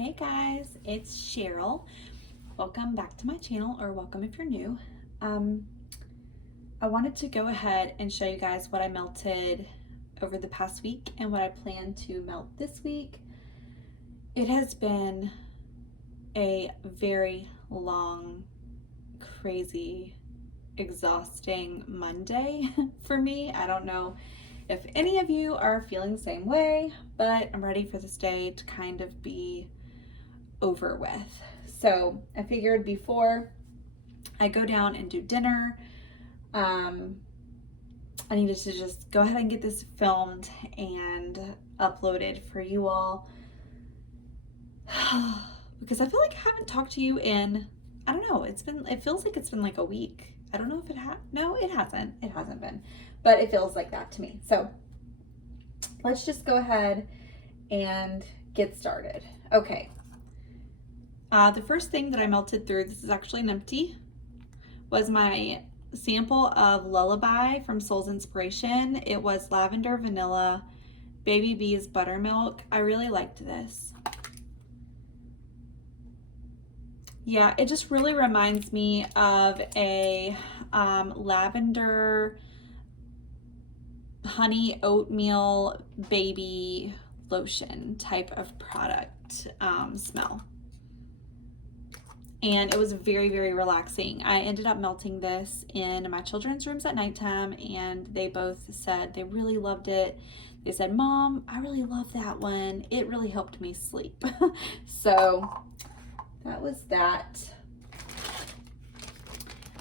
Hey guys, it's Cheryl. Welcome back to my channel, or welcome if you're new. I wanted to go ahead and show you guys what I melted over the past week and what I plan to melt this week. It has been a very long, crazy, exhausting Monday for me. I don't know if any of you are feeling the same way, but I'm ready for this day to kind of be over with. So I figured before I go down and do dinner, I needed to just go ahead and get this filmed and uploaded for you all because I feel like I haven't talked to you in, I don't know, it feels like it's been like a week. I don't know if no, it hasn't been, but it feels like that to me. So let's just go ahead and get started. Okay. The first thing that I melted through, this is actually an empty, was my sample of Lullaby from Soul's Inspiration. It was Lavender, Vanilla, Baby B's Buttermilk. I really liked this. Yeah, it just really reminds me of a lavender honey oatmeal baby lotion type of product smell. And it was very, very relaxing. I ended up melting this in my children's rooms at nighttime, and they both said they really loved it. They said, "Mom, I really love that one. It really helped me sleep." So that was that.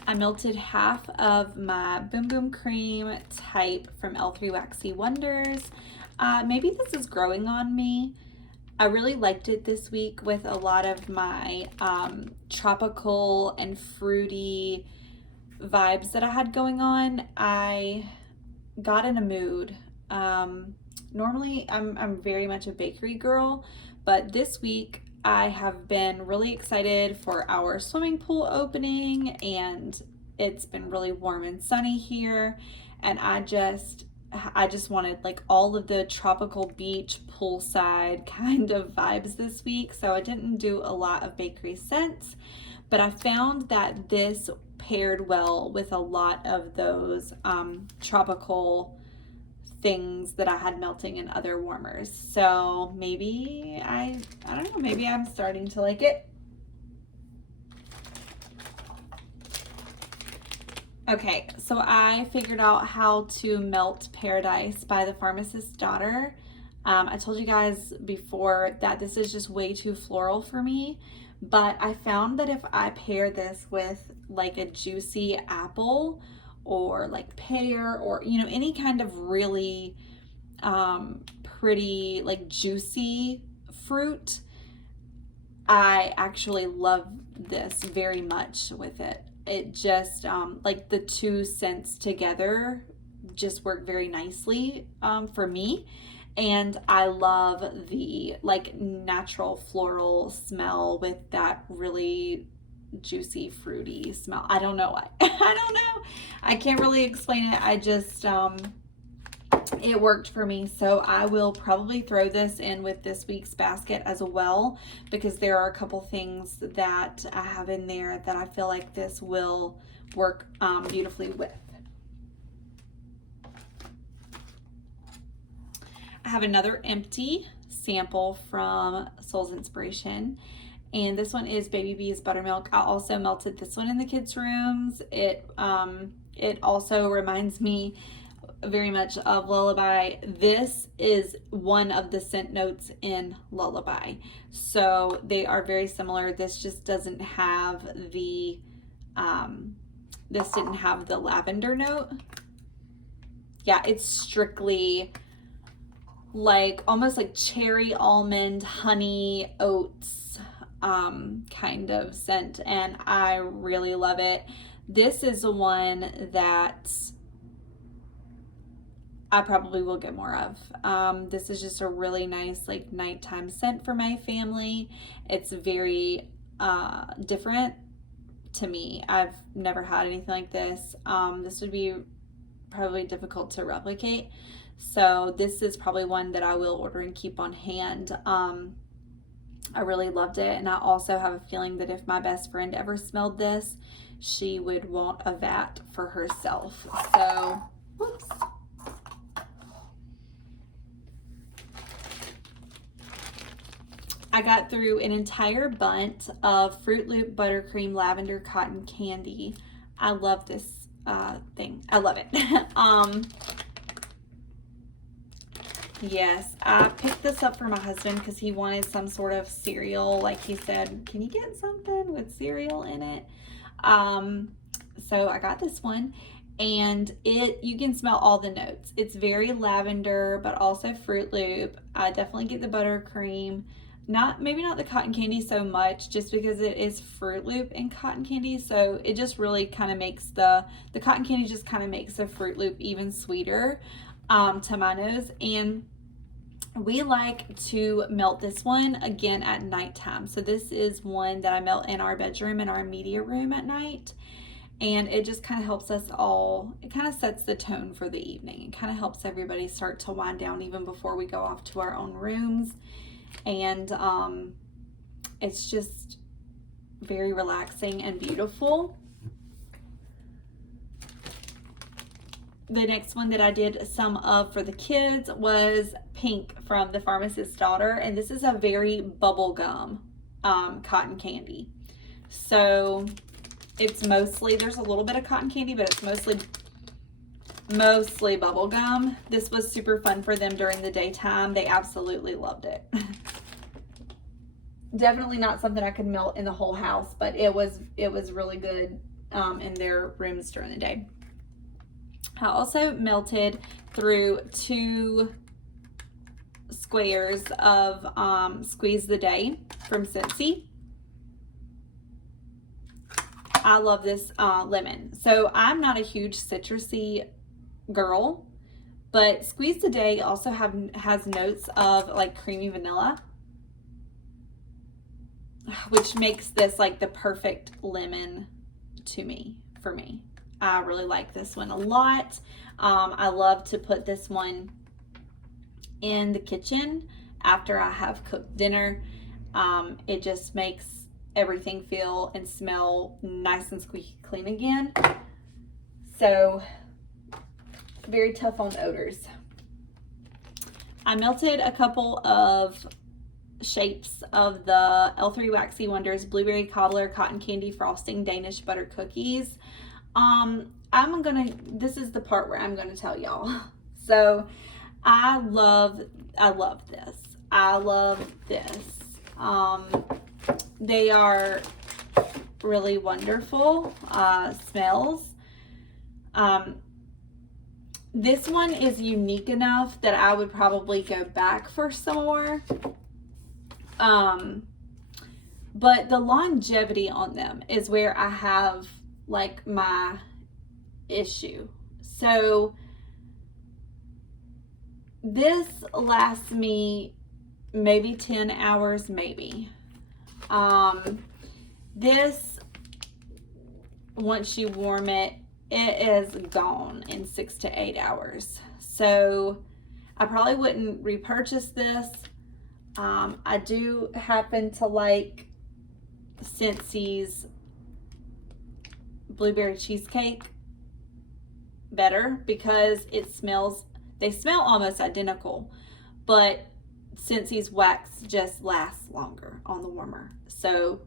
I melted half of my Boom Boom Cream type from L3 Waxy Wonders. Maybe this is growing on me. I really liked it this week with a lot of my tropical and fruity vibes that I had going on. I got in a mood. Normally I'm very much a bakery girl, but this week I have been really excited for our swimming pool opening, and it's been really warm and sunny here, and I just wanted like all of the tropical beach poolside kind of vibes this week. So I didn't do a lot of bakery scents, but I found that this paired well with a lot of those tropical things that I had melting in other warmers. So maybe I don't know, maybe I'm starting to like it. Okay, so I figured out how to melt Paradise by the Pharmacist's Daughter. I told you guys before that this is just way too floral for me, but I found that if I pair this with like a juicy apple or like pear, or you know, any kind of really pretty like juicy fruit, I actually love this very much with it. It just like the two scents together just work very nicely for me, and I love the like natural floral smell with that really juicy fruity smell. I don't know. I don't know. I can't really explain it. I just it worked for me. So I will probably throw this in with this week's basket as well, because there are a couple things that I have in there that I feel like this will work beautifully with. I have another empty sample from Soul's Inspiration, and this one is Baby B's Buttermilk. I also melted this one in the kids' rooms. It also reminds me very much of Lullaby. This is one of the scent notes in Lullaby, so they are very similar. This just doesn't have the this didn't have the lavender note. Yeah, it's strictly like almost like cherry, almond, honey, oats kind of scent, and I really love it. This is the one that I probably will get more of. This is just a really nice like nighttime scent for my family. It's very different to me. I've never had anything like this. This would be probably difficult to replicate. So this is probably one that I will order and keep on hand. I really loved it. And I also have a feeling that if my best friend ever smelled this, she would want a vat for herself. So, whoops. I got through an entire bunch of Fruit Loop Buttercream Lavender Cotton Candy. I love this thing. I love it. Yes, I picked this up for my husband because he wanted some sort of cereal. Like he said, can you get something with cereal in it? So I got this one, and you can smell all the notes. It's very lavender, but also Fruit Loop. I definitely get the buttercream. Maybe not the cotton candy so much, just because it is Fruit Loop and cotton candy. So it just really kind of makes the cotton candy just kind of makes the Fruit Loop even sweeter to my nose. And we like to melt this one again at nighttime. So this is one that I melt in our bedroom, in our media room at night. And it just kind of helps us all, it kind of sets the tone for the evening. It kind of helps everybody start to wind down even before we go off to our own rooms. And it's just very relaxing and beautiful. The next one that I did some of for the kids was Pink from The Pharmacist's Daughter, and this is a very bubblegum cotton candy. So it's mostly, there's a little bit of cotton candy, but it's mostly bubblegum. This was super fun for them during the daytime. They absolutely loved it. Definitely not something I could melt in the whole house, but it was really good in their rooms during the day. I also melted through 2 squares of Squeeze the Day from Scentsy. I love this lemon. So I'm not a huge citrusy girl, but Squeeze the Day also has notes of like creamy vanilla, which makes this like the perfect lemon for me. I really like this one a lot. I love to put this one in the kitchen after I have cooked dinner. It just makes everything feel and smell nice and squeaky clean again. So very tough on odors. I melted a couple of shapes of the L3 Waxy Wonders Blueberry Cobbler Cotton Candy Frosting Danish Butter Cookies. This is the part where I'm gonna tell y'all. So I love this. I love this. They are really wonderful smells. This one is unique enough that I would probably go back for some more. But the longevity on them is where I have like my issue. So this lasts me maybe 10 hours, maybe. This, once you warm it, it is gone in 6 to 8 hours. So I probably wouldn't repurchase this. I do happen to like Scentsy's Blueberry Cheesecake better because they smell almost identical, but Scentsy's wax just lasts longer on the warmer. So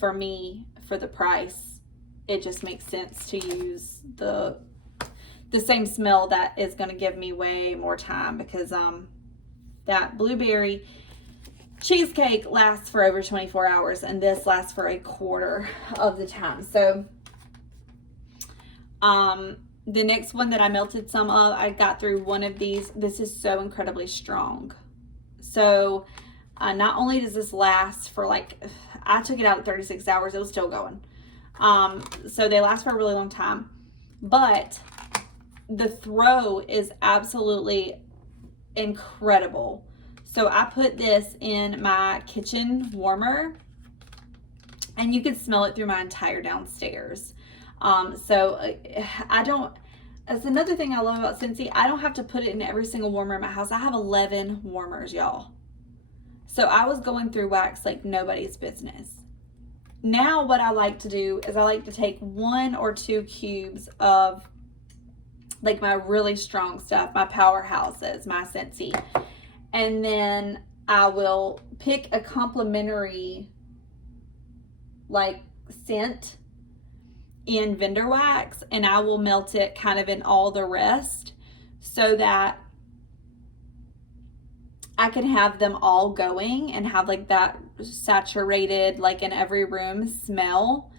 for me, for the price, it just makes sense to use the same smell that is going to give me way more time, because that Blueberry Cheesecake lasts for over 24 hours and this lasts for a quarter of the time. So the next one that I melted some of, I got through one of these. This is so incredibly strong. So not only does this last for like, I took it out at 36 hours, it was still going. So they last for a really long time, but the throw is absolutely incredible. So I put this in my kitchen warmer and you can smell it through my entire downstairs. That's another thing I love about Scentsy. I don't have to put it in every single warmer in my house. I have 11 warmers, y'all. So I was going through wax like nobody's business. Now what I like to do is I like to take 1 or 2 cubes of like my really strong stuff, my powerhouses, my Scentsy, and then I will pick a complimentary like scent in vendor wax, and I will melt it kind of in all the rest so that I can have them all going and have like that saturated, like in every room smell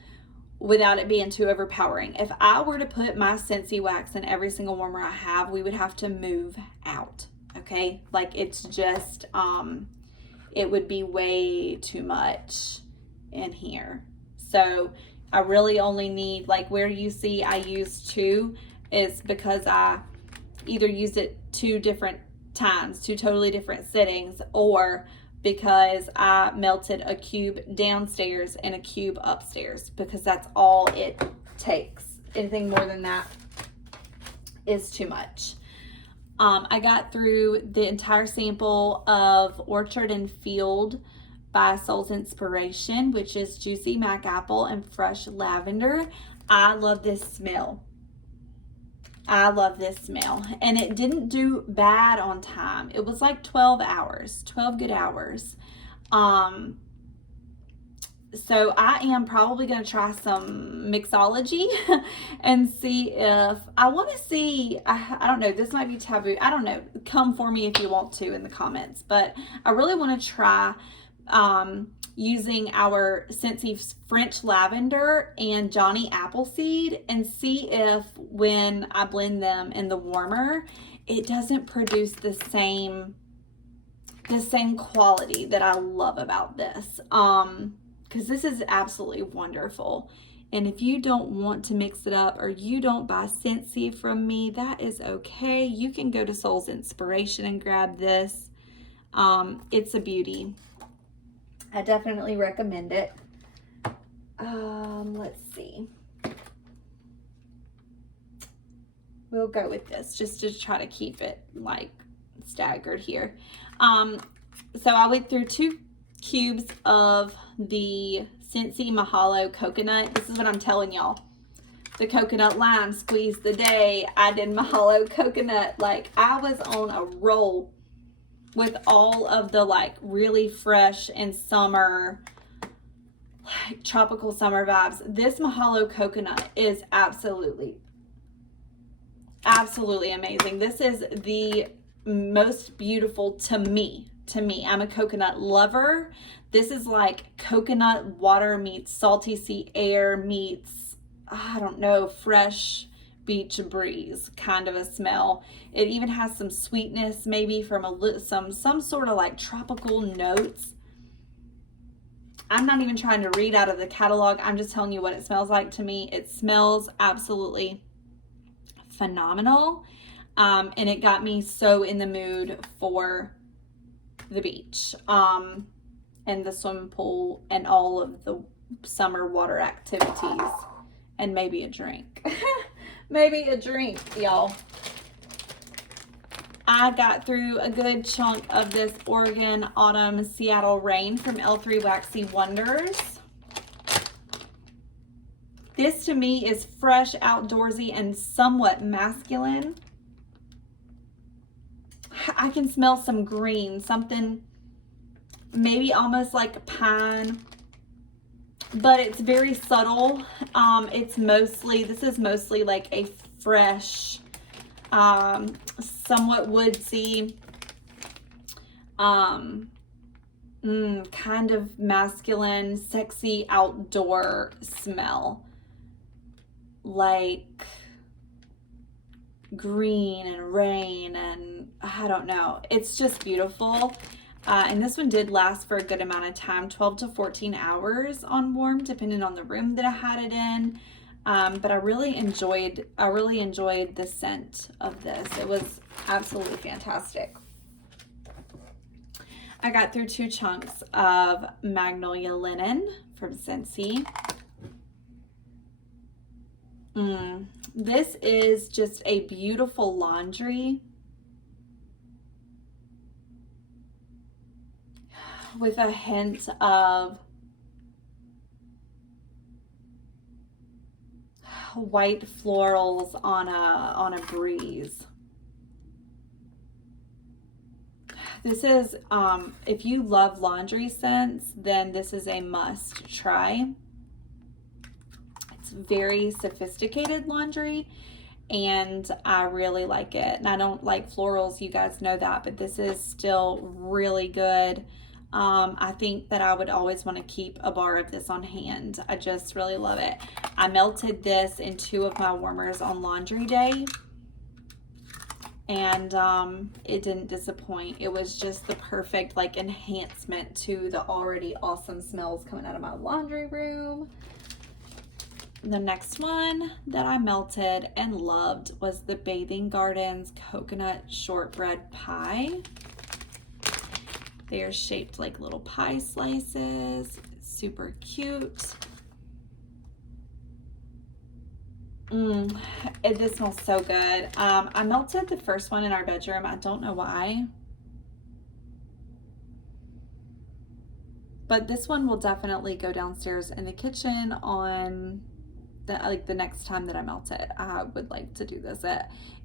without it being too overpowering. If I were to put my Scentsy wax in every single warmer I have, we would have to move out. Okay, like it's just it would be way too much in here. So I really only need, like where you see I use 2 is because I either used it 2 different times, 2 totally different settings, or because I melted a cube downstairs and a cube upstairs, because that's all it takes. Anything more than that is too much. I got through the entire sample of Orchard and Field by Soul's Inspiration, which is Juicy Mac Apple and Fresh Lavender. I love this smell. I love this smell. And it didn't do bad on time. It was like 12 hours, 12 good hours. So I am probably going to try some mixology and see if I want to see, I don't know, this might be taboo. I don't know. Come for me if you want to in the comments. But I really want to try using our Scentsy French Lavender and Johnny Appleseed and see if when I blend them in the warmer, it doesn't produce the same quality that I love about this. Because this is absolutely wonderful. And if you don't want to mix it up or you don't buy Scentsy from me, that is okay. You can go to Soul's Inspiration and grab this. It's a beauty. I definitely recommend it. Let's see. We'll go with this just to try to keep it like staggered here. So I went through 2 cubes of the Scentsy Mahalo Coconut. This is what I'm telling y'all. The coconut lime squeeze the day. I did Mahalo Coconut. Like, I was on a roll with all of the like really fresh and summer, like tropical summer vibes. This Mahalo Coconut is absolutely amazing. This is the most beautiful to me. I'm a coconut lover. This is like coconut water meets salty sea air meets, I don't know, fresh beach breeze kind of a smell. It even has some sweetness, maybe from some sort of like tropical notes. I'm not even trying to read out of the catalog. I'm just telling you what it smells like to me. It smells absolutely phenomenal. And it got me so in the mood for the beach and the swimming pool and all of the summer water activities, and maybe a drink. Maybe a drink, y'all. I got through a good chunk of this Oregon Autumn Seattle Rain from L3 Waxy Wonders. This to me is fresh, outdoorsy, and somewhat masculine. I can smell some green, something maybe almost like pine, but it's very subtle. This is mostly like a fresh, somewhat woodsy, kind of masculine, sexy outdoor smell, like green and rain, and I don't know, it's just beautiful. And this one did last for a good amount of time, 12 to 14 hours on warm, depending on the room that I had it in. But I really enjoyed the scent of this. It was absolutely fantastic. I got through 2 chunks of Magnolia Linen from Scentsy. This is just a beautiful laundry. with a hint of white florals on a breeze. This is, if you love laundry scents, then this is a must try. It's very sophisticated laundry, and I really like it. And I don't like florals, you guys know that, but this is still really good. I think that I would always want to keep a bar of this on hand. I just really love it. I melted this in 2 of my warmers on laundry day, and it didn't disappoint. It was just the perfect like enhancement to the already awesome smells coming out of my laundry room. The next one that I melted and loved was the Bathing Gardens Coconut Shortbread Pie. They are shaped like little pie slices. It's super cute. This smells so good. I melted the first one in our bedroom. I don't know why. But this one will definitely go downstairs in the kitchen on the next time that I melt it. I would like to do this.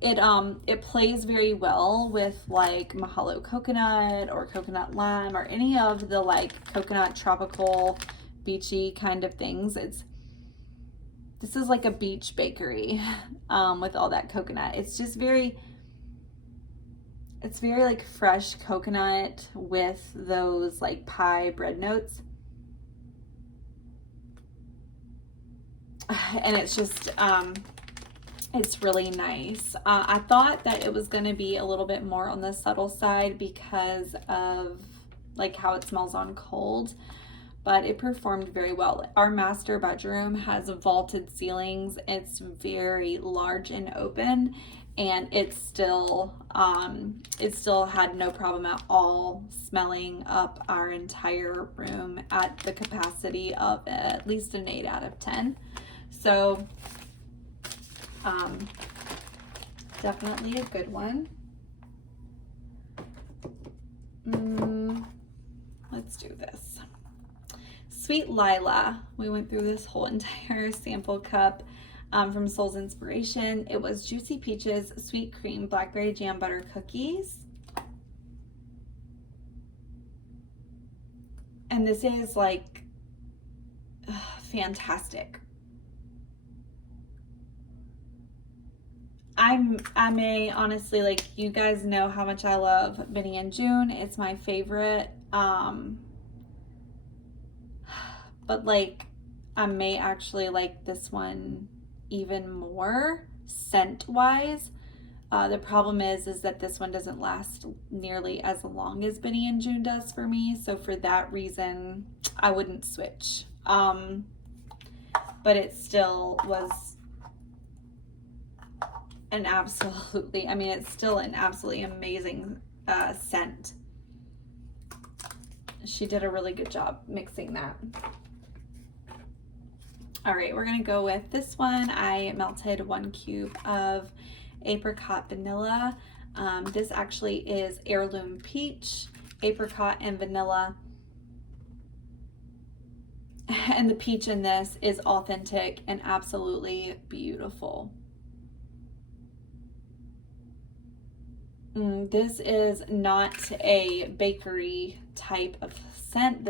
It plays very well with like Mahalo coconut or coconut lime or any of the like coconut tropical beachy kind of things. This is like a beach bakery with all that coconut. It's just very like fresh coconut with those like pie bread notes. And it's just, it's really nice. I thought that it was going to be a little bit more on the subtle side because of like how it smells on cold, but it performed very well. Our master bedroom has vaulted ceilings. It's very large and open, and it still had no problem at all smelling up our entire room at the capacity of at least an 8 out of 10. So definitely a good one. Let's do this. Sweet Lila. We went through this whole entire sample cup from Soul's Inspiration. It was Juicy Peaches, Sweet Cream, Blackberry Jam Butter Cookies. And this is like fantastic. I may honestly, like, you guys know how much I love Benny and June. It's my favorite. But like, I may actually like this one even more scent wise. The problem is that this one doesn't last nearly as long as Benny and June does for me. So for that reason, I wouldn't switch. But it still was an absolutely, I mean, it's still an absolutely amazing scent. She did a really good job mixing that. All right, we're gonna go with this one. I melted 1 cube of Apricot Vanilla. This actually is Heirloom Peach, Apricot, and Vanilla. And the peach in this is authentic and absolutely beautiful. This is not a bakery type of scent.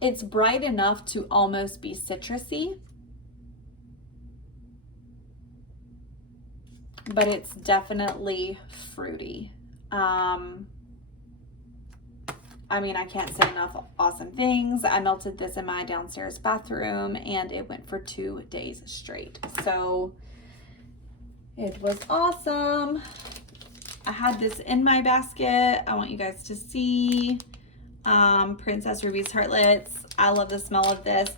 It's bright enough to almost be citrusy, but it's definitely fruity. I mean, I can't say enough awesome things. I melted this in my downstairs bathroom and it went for 2 days straight. So it was awesome. I had this in my basket. I want you guys to see. Princess Ruby's Heartless. I love the smell of this.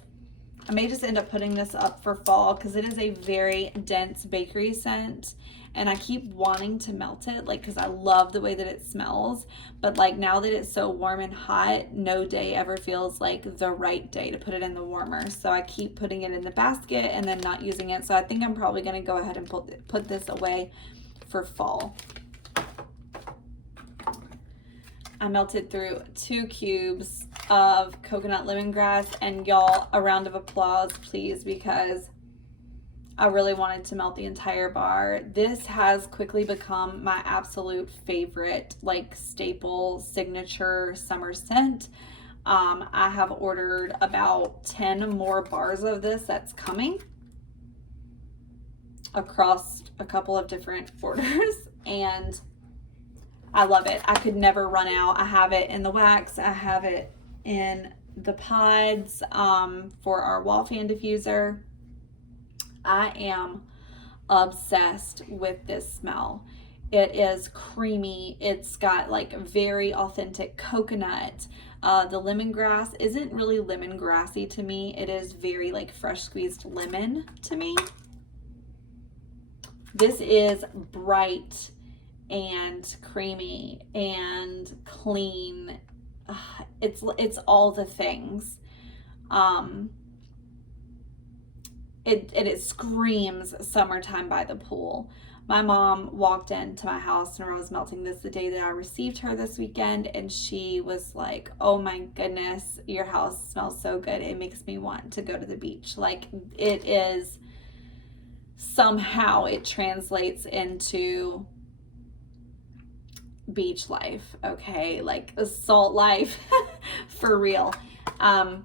I may just end up putting this up for fall because it is a very dense bakery scent, and I keep wanting to melt it, like, because I love the way that it smells, but like now that it's so warm and hot, no day ever feels like the right day to put it in the warmer. So I keep putting it in the basket and then not using it. So I think I'm probably going to go ahead and put this away for fall. I melted through 2 cubes of coconut lemongrass, and y'all, a round of applause, please, because I really wanted to melt the entire bar. This has quickly become my absolute favorite, like, staple signature summer scent. I have ordered about 10 more bars of this that's coming across a couple of different orders, and I love it. I could never run out. I have it in the wax. I have it in the pods for our wall fan diffuser. I am obsessed with this smell. It is creamy. It's got like very authentic coconut. The lemongrass isn't really lemongrassy to me. It is very like fresh squeezed lemon to me. This is bright and creamy and clean. It's all the things. It screams summertime by the pool. My mom walked into my house and I was melting this the day that I received her this weekend, and she was like, oh my goodness, your house smells so good. It makes me want to go to the beach. Like, it is, somehow it translates into beach life, okay? Like a salt life for real. I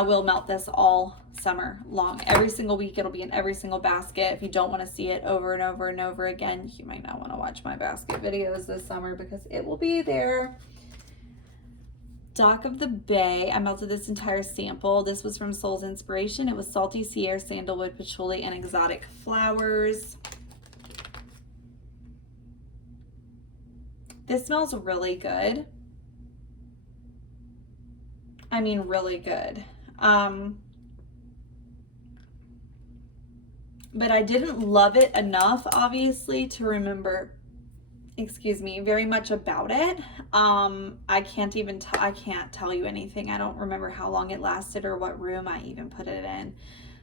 will melt this all summer long. Every single week, it'll be in every single basket. If you don't want to see it over and over and over again, you might not want to watch my basket videos this summer because it will be there. Dock of the Bay. I melted this entire sample. This was from Soul's Inspiration. It was salty sea air, sandalwood, patchouli, and exotic flowers. This smells really good. I mean, really good. But I didn't love it enough, obviously, to remember, excuse me, very much about it. I can't tell you anything. I don't remember how long it lasted or what room I even put it in.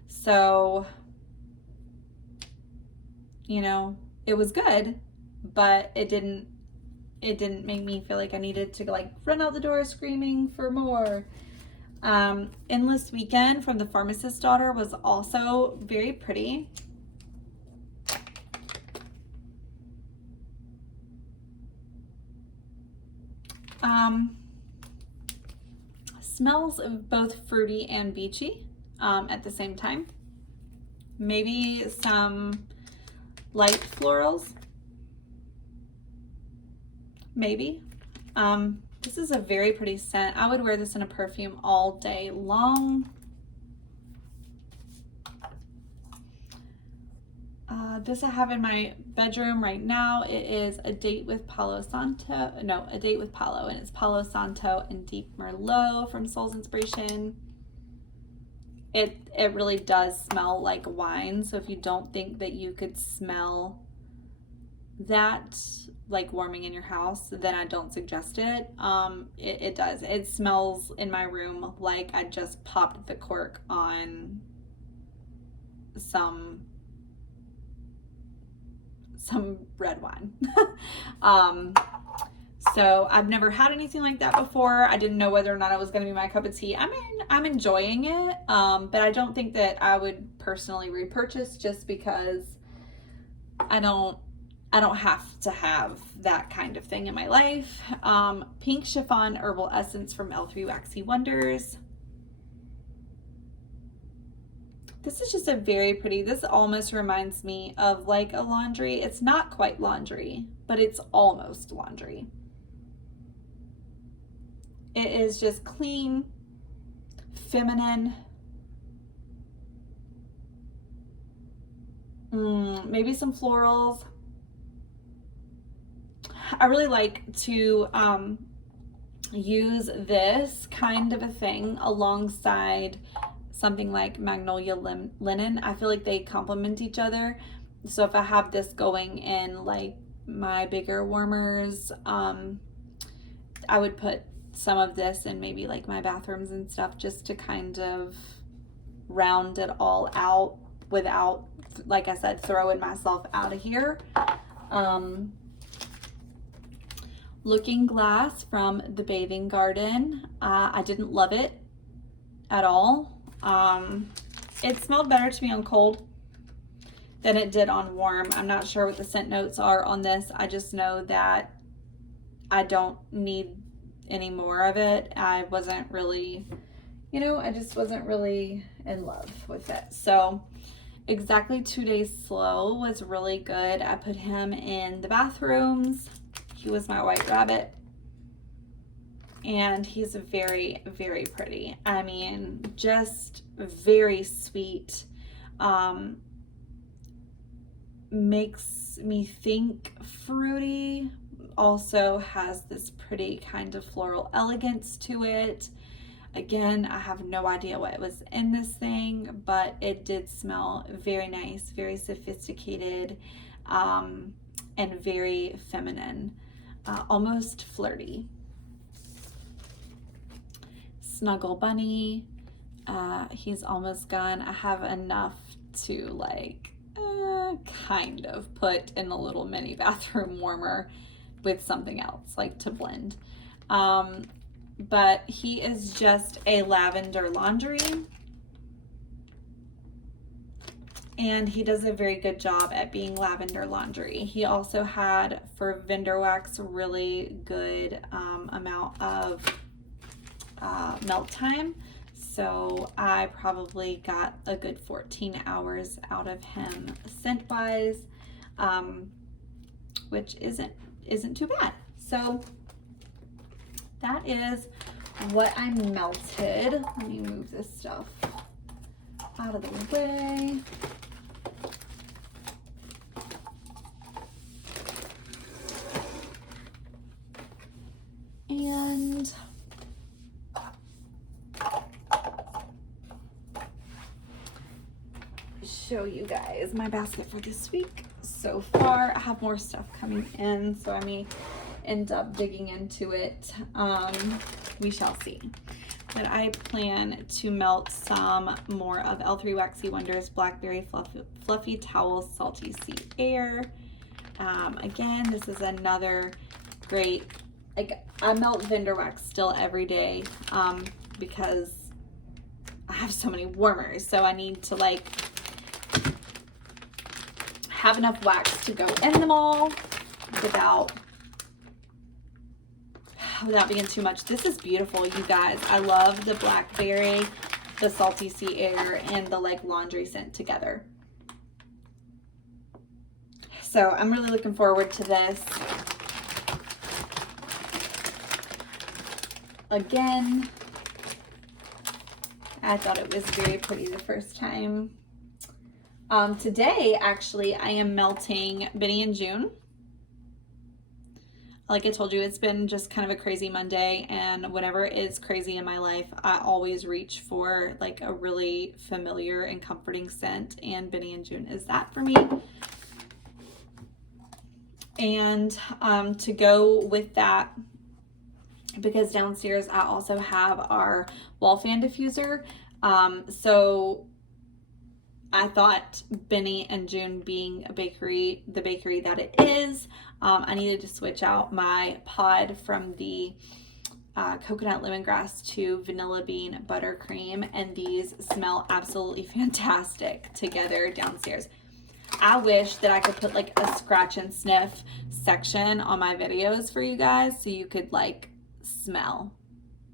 So, you know, it was good, but it didn't make me feel like I needed to like run out the door screaming for more. Endless Weekend from the Pharmacist's Daughter was also very pretty. Smells of both fruity and beachy at the same time. Maybe some light florals. Maybe. This is a very pretty scent. I would wear this in a perfume all day long. This I have in my bedroom right now. It is A Date with Palo Santo. No, A Date with Palo, and it's Palo Santo and Deep Merlot from Soul's Inspiration. It really does smell like wine. So if you don't think that you could smell that like warming in your house, then I don't suggest it. It does. It smells in my room like I just popped the cork on some red wine. So I've never had anything like that before. I didn't know whether or not it was going to be my cup of tea. I mean, I'm enjoying it, but I don't think that I would personally repurchase just because I don't have to have that kind of thing in my life. Pink Chiffon Herbal Essence from L3 Waxy Wonders. This is just a very pretty, this almost reminds me of like a laundry. It's not quite laundry, but it's almost laundry. It is just clean, feminine. Maybe some florals. I really like to use this kind of a thing alongside something like Magnolia Linen. I feel like they complement each other. So if I have this going in like my bigger warmers, I would put some of this in maybe like my bathrooms and stuff just to kind of round it all out without, like I said, throwing myself out of here. Looking Glass from the Bathing Garden. I didn't love it at all. It smelled better to me on cold than it did on warm. I'm not sure what the scent notes are on this. I just know that I don't need any more of it. I wasn't really, you know, I just wasn't really in love with it. So Exactly 2 Days Slow was really good. I put him in the bathrooms. He was my white rabbit. And he's very, very pretty. I mean, just very sweet. Makes me think fruity. Also has this pretty kind of floral elegance to it. Again, I have no idea what was in this thing, but it did smell very nice, very sophisticated, and very feminine, almost flirty. Snuggle Bunny, he's almost gone. I have enough to like kind of put in a little mini bathroom warmer with something else, like to blend. But he is just a lavender laundry, and he does a very good job at being lavender laundry. He also had, for Vendor Wax, really good amount of melt time. So I probably got a good 14 hours out of him scent wise, which isn't too bad. So that is what I melted. Let me move this stuff out of the way. And show you guys my basket for this week so far. I have more stuff coming in, so I may end up digging into it. We shall see. But I plan to melt some more of L3 Waxy Wonders Blackberry Fluffy Towel Salty Sea Air. Again, this is another great, like, I melt Vendor Wax still every day because I have so many warmers, so I need to like have enough wax to go in them all without being too much. This is beautiful, you guys. I love the blackberry, the salty sea air, and the like laundry scent together. So I'm really looking forward to this. Again, I thought it was very pretty the first time. Today, actually, I am melting Benny and June. Like I told you, it's been just kind of a crazy Monday, and whenever it's crazy in my life, I always reach for like a really familiar and comforting scent, and Benny and June is that for me. And to go with that, because downstairs I also have our wall fan diffuser, so I thought Benny and June being a bakery, the bakery that it is, I needed to switch out my pod from the coconut lemongrass to vanilla bean buttercream, and these smell absolutely fantastic together downstairs. I wish that I could put like a scratch and sniff section on my videos for you guys so you could like smell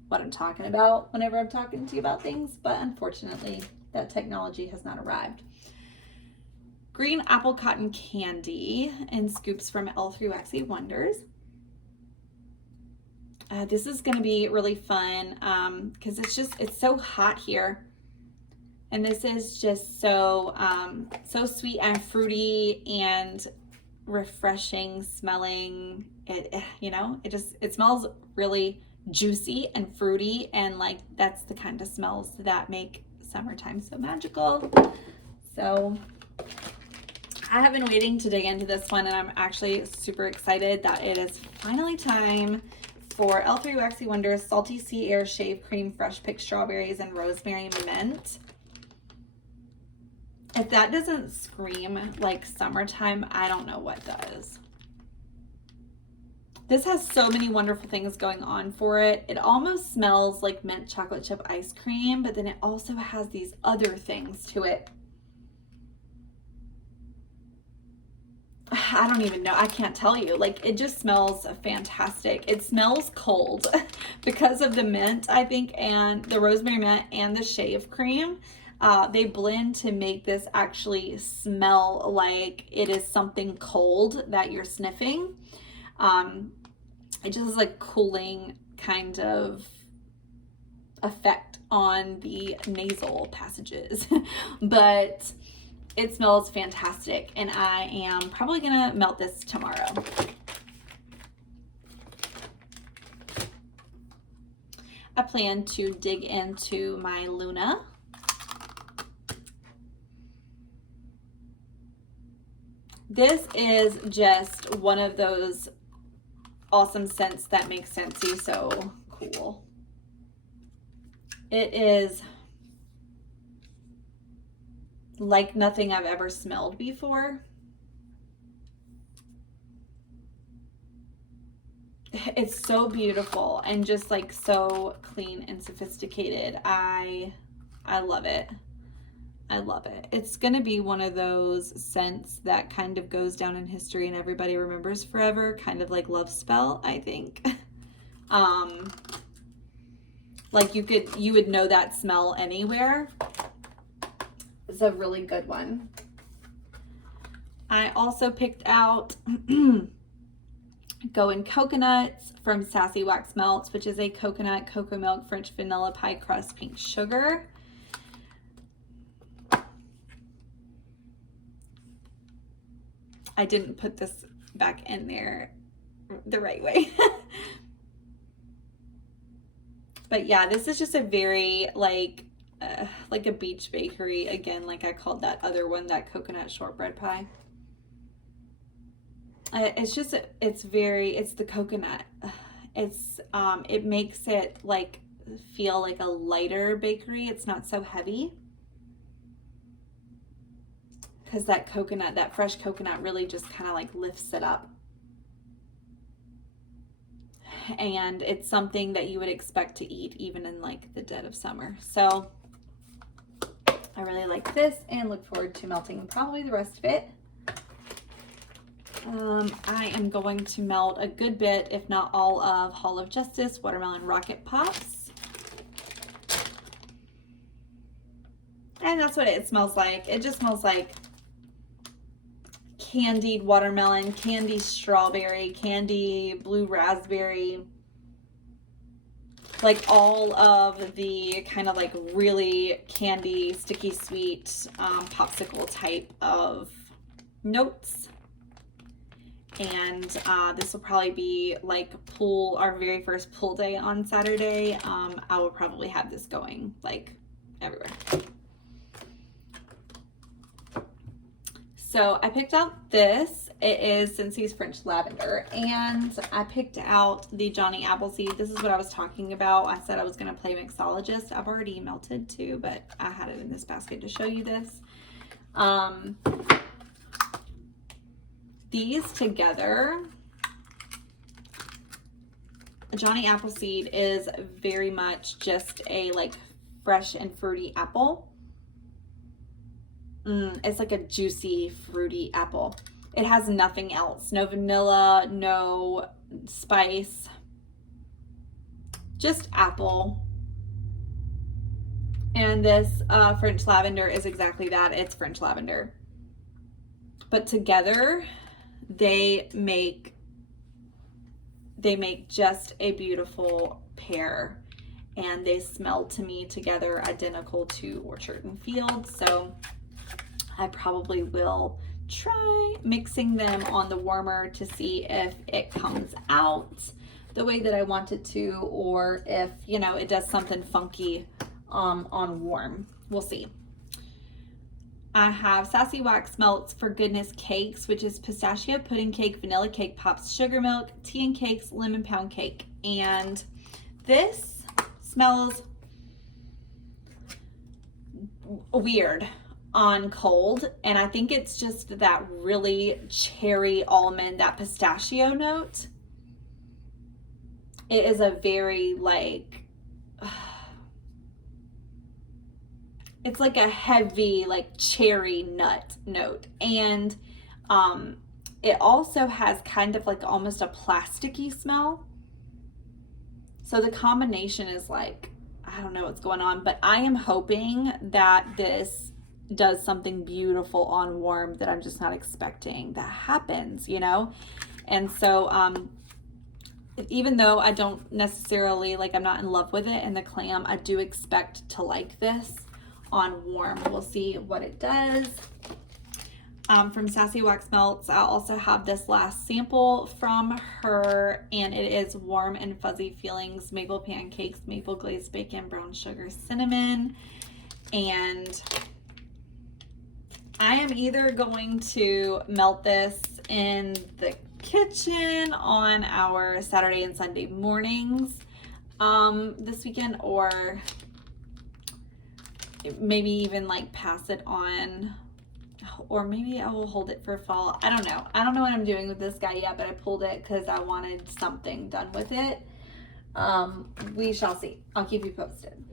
what I'm talking about whenever I'm talking to you about things, but unfortunately that technology has not arrived. Green apple cotton candy in scoops from L3 Waxy Wonders. This is going to be really fun because it's so hot here, and this is just so so sweet and fruity and refreshing smelling. It smells really juicy and fruity, and like that's the kind of smells that make summertime so magical. So I have been waiting to dig into this one, and I'm actually super excited that it is finally time for L3 Waxy Wonders Salty Sea Air Shave Cream Fresh Picked Strawberries and Rosemary Mint. If that doesn't scream like summertime, I don't know what does. This has so many wonderful things going on for it. It almost smells like mint chocolate chip ice cream, but then it also has these other things to it. I don't even know. I can't tell you. Like, it just smells fantastic. It smells cold because of the mint, I think, and the rosemary mint and the shave cream. They blend to make this actually smell like it is something cold that you're sniffing. It just has like cooling kind of effect on the nasal passages, but it smells fantastic, and I am probably gonna melt this tomorrow. I plan to dig into my Luna. This is just one of those awesome scents that makes Scentsy so cool. It is like nothing I've ever smelled before. It's so beautiful and just like so clean and sophisticated. I love it. I love it. It's gonna be one of those scents that kind of goes down in history and everybody remembers forever, kind of like Love Spell, I think. Like you would know that smell anywhere. It's a really good one. I also picked out Going Coconuts from Sassy Wax Melts, which is a coconut, cocoa milk, French vanilla pie crust, pink sugar. I didn't put this back in there the right way. But yeah, this is just a very like a beach bakery. Again, like I called that other one, that coconut shortbread pie. It's just, it's the coconut. It makes it like feel like a lighter bakery. It's not so heavy. Because that coconut, that fresh coconut really just kind of like lifts it up. And it's something that you would expect to eat even in like the dead of summer. So I really like this and look forward to melting probably the rest of it. I am going to melt a good bit, if not all, of Hall of Justice Watermelon Rocket Pops. And that's what it smells like. It just smells like candied watermelon, candy strawberry, candy blue raspberry, like all of the kind of like really candy, sticky sweet, popsicle type of notes. And this will probably be like our very first pool day on Saturday. I will probably have this going like everywhere. So I picked out this. It is Scentsy French Lavender, and I picked out the Johnny Appleseed. This is what I was talking about. I said I was going to play mixologist. I've already melted too, but I had it in this basket to show you this. These together, Johnny Appleseed is very much just a like fresh and fruity apple. It's like a juicy, fruity apple. It has nothing else. No vanilla, no spice. Just apple. And this French Lavender is exactly that. It's French Lavender. But together, they make just a beautiful pair. And they smell to me together identical to Orchard and Field. So I probably will try mixing them on the warmer to see if it comes out the way that I want it to, or if, you know, it does something funky on warm. We'll see. I have Sassy Wax Melts for Goodness Cakes, which is pistachio pudding cake, vanilla cake pops, sugar milk, tea and cakes, lemon pound cake. And this smells weird on cold, and I think it's just that really cherry almond, that pistachio note. it is a very like, it's like a heavy like cherry nut note. And it also has kind of like almost a plasticky smell. So the combination is like, I don't know what's going on, but I am hoping that this does something beautiful on warm that I'm just not expecting that happens, you know? And so even though I don't necessarily, like, I'm not in love with it in the clam, I do expect to like this on warm. We'll see what it does. From Sassy Wax Melts, I'll also have this last sample from her, and it is Warm and Fuzzy Feelings Maple Pancakes, Maple Glazed Bacon, Brown Sugar, Cinnamon. And I am either going to melt this in the kitchen on our Saturday and Sunday mornings this weekend, or maybe even like pass it on, or maybe I will hold it for fall. I don't know. I don't know what I'm doing with this guy yet, but I pulled it because I wanted something done with it. We shall see. I'll keep you posted.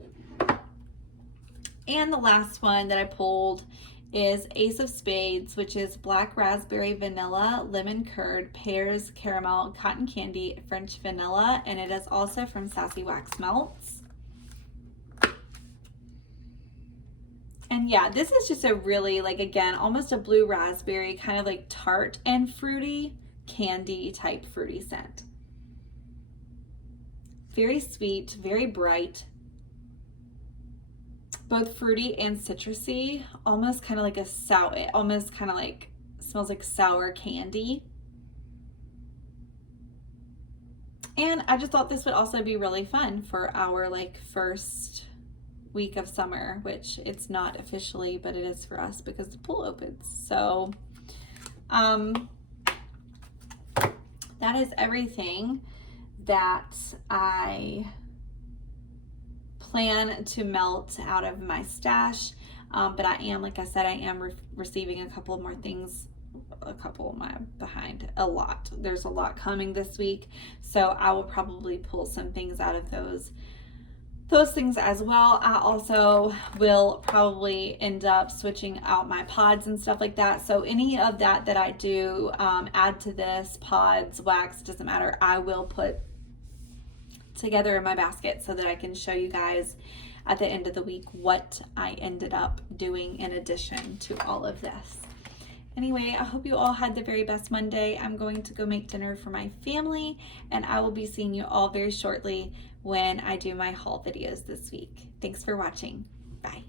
And the last one that I pulled is Ace of Spades, which is black raspberry vanilla, lemon curd, pears, caramel, cotton candy, French vanilla, and it is also from Sassy Wax Melts. And yeah, this is just a really, like, again, almost a blue raspberry, kind of like tart and fruity, candy type fruity scent. Very sweet, very bright, both fruity and citrusy, almost kind of like a sour, it almost kind of like smells like sour candy. And I just thought this would also be really fun for our like first week of summer, which it's not officially, but it is for us because the pool opens. So that is everything that I plan to melt out of my stash, but I am, like I said, I am receiving a couple more things, behind a lot. There's a lot coming this week, so I will probably pull some things out of those things as well. I also will probably end up switching out my pods and stuff like that. So any of that I do add to this, pods, wax, doesn't matter, I will put together in my basket so that I can show you guys at the end of the week what I ended up doing in addition to all of this. Anyway, I hope you all had the very best Monday. I'm going to go make dinner for my family, and I will be seeing you all very shortly when I do my haul videos this week. Thanks for watching. Bye.